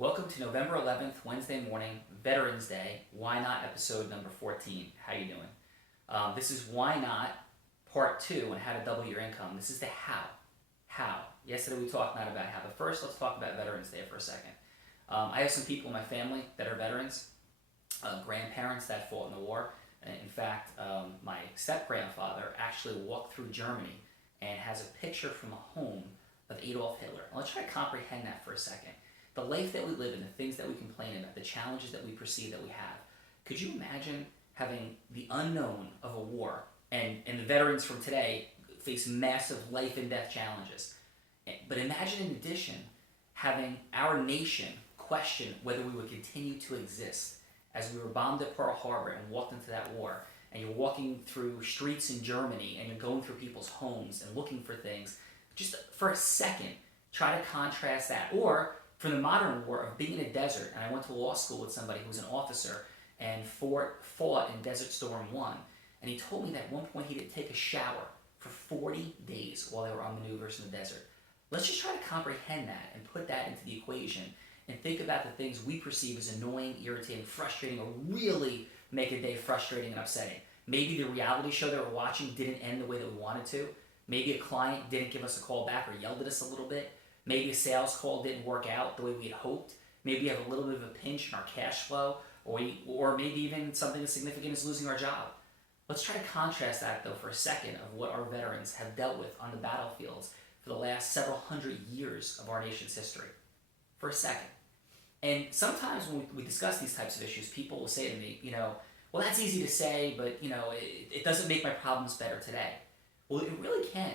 Welcome to November 11th, Wednesday morning, Veterans Day, Why Not episode number 14. How you doing? This is Why Not part 2 on how to double your income. This is the how. How. Yesterday we talked not about how, but first let's talk about Veterans Day for a second. I have some people in my family that are veterans, grandparents that fought in the war. In fact, my step-grandfather actually walked through Germany and has a picture from a home of Adolf Hitler. Now, let's try to comprehend that for a second. The life that we live in, the things that we complain about, the challenges that we perceive that we have. Could you imagine having the unknown of a war and the veterans from today face massive life and death challenges? But imagine in addition having our nation question whether we would continue to exist as we were bombed at Pearl Harbor and walked into that war, and you're walking through streets in Germany and you're going through people's homes and looking for things. Just for a second, try to contrast that. Or from the modern war of being in a desert, and I went to law school with somebody who was an officer and fought in Desert Storm 1, and he told me that at one point he didn't take a shower for 40 days while they were on maneuvers in the desert. Let's just try to comprehend that and put that into the equation and think about the things we perceive as annoying, irritating, frustrating, or really make a day frustrating and upsetting. Maybe the reality show that we're watching didn't end the way that we wanted to. Maybe a client didn't give us a call back or yelled at us a little bit. Maybe a sales call didn't work out the way we had hoped. Maybe we have a little bit of a pinch in our cash flow, or maybe even something as significant as losing our job. Let's try to contrast that, though, for a second of what our veterans have dealt with on the battlefields for the last several hundred years of our nation's history. For a second. And sometimes when we discuss these types of issues, people will say to me, well, that's easy to say, but, it doesn't make my problems better today. Well, it really can.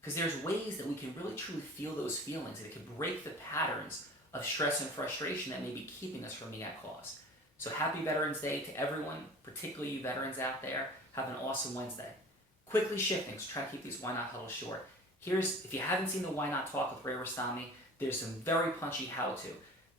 Because there's ways that we can really truly feel those feelings, and it can break the patterns of stress and frustration that may be keeping us from meeting that cause. So happy Veterans Day to everyone, particularly you veterans out there. Have an awesome Wednesday. Quickly shifting, so try to keep these Why Not Huddles short. If you haven't seen the Why Not Talk with Ray Rastami, there's some very punchy how-to.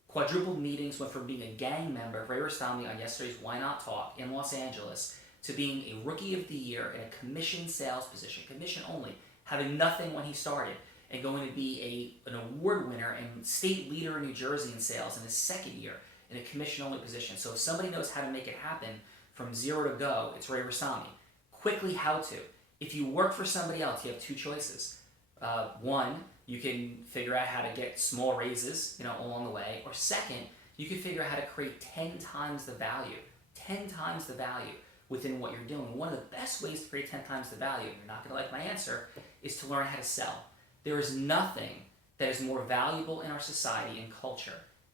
Quadrupled meetings went from being a gang member of Ray Rastami on yesterday's Why Not Talk in Los Angeles to being a Rookie of the Year in a commission sales position, commission only, having nothing when he started, and going to be an award winner and state leader in New Jersey in sales in his second year in a commission-only position. So if somebody knows how to make it happen from zero to go, it's Ray Rastami. Quickly, how to. If you work for somebody else, you have two choices. One, you can figure out how to get small raises, along the way. Or second, you can figure out how to create 10 times the value within what you're doing. One of the best ways to create 10 times the value, you're not going to like my answer, is to learn how to sell. There is nothing that is more valuable in our society and culture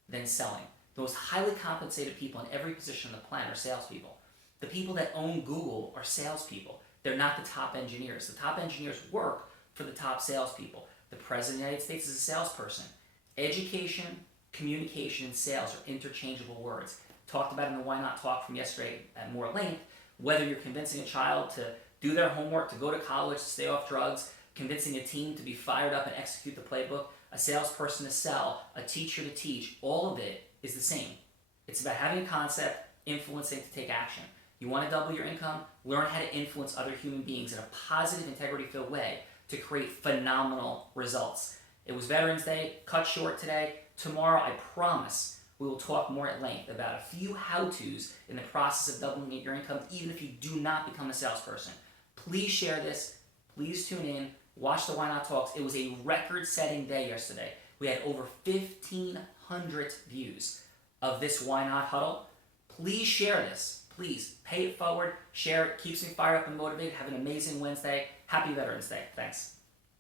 than selling. The most highly compensated people in every position on the planet are salespeople. The people that own Google are salespeople. They're not the top engineers. The top engineers work for the top salespeople. The President of the United States is a salesperson. Education, communication, and sales are interchangeable words. Talked about in the Why Not Talk from yesterday at more length. Whether you're convincing a child to do their homework, to go to college, to stay off drugs, convincing a team to be fired up and execute the playbook, a salesperson to sell, a teacher to teach, all of it is the same. It's about having a concept, influencing to take action. You want to double your income? Learn how to influence other human beings in a positive, integrity-filled way to create phenomenal results. It was Veterans Day, cut short today. Tomorrow, I promise, we will talk more at length about a few how-tos in the process of doubling your income, even if you do not become a salesperson. Please share this. Please tune in. Watch the Why Not Talks. It was a record-setting day yesterday. We had over 1,500 views of this Why Not Huddle. Please share this. Please pay it forward. Share it. Keeps me fired up and motivated. Have an amazing Wednesday. Happy Veterans Day. Thanks.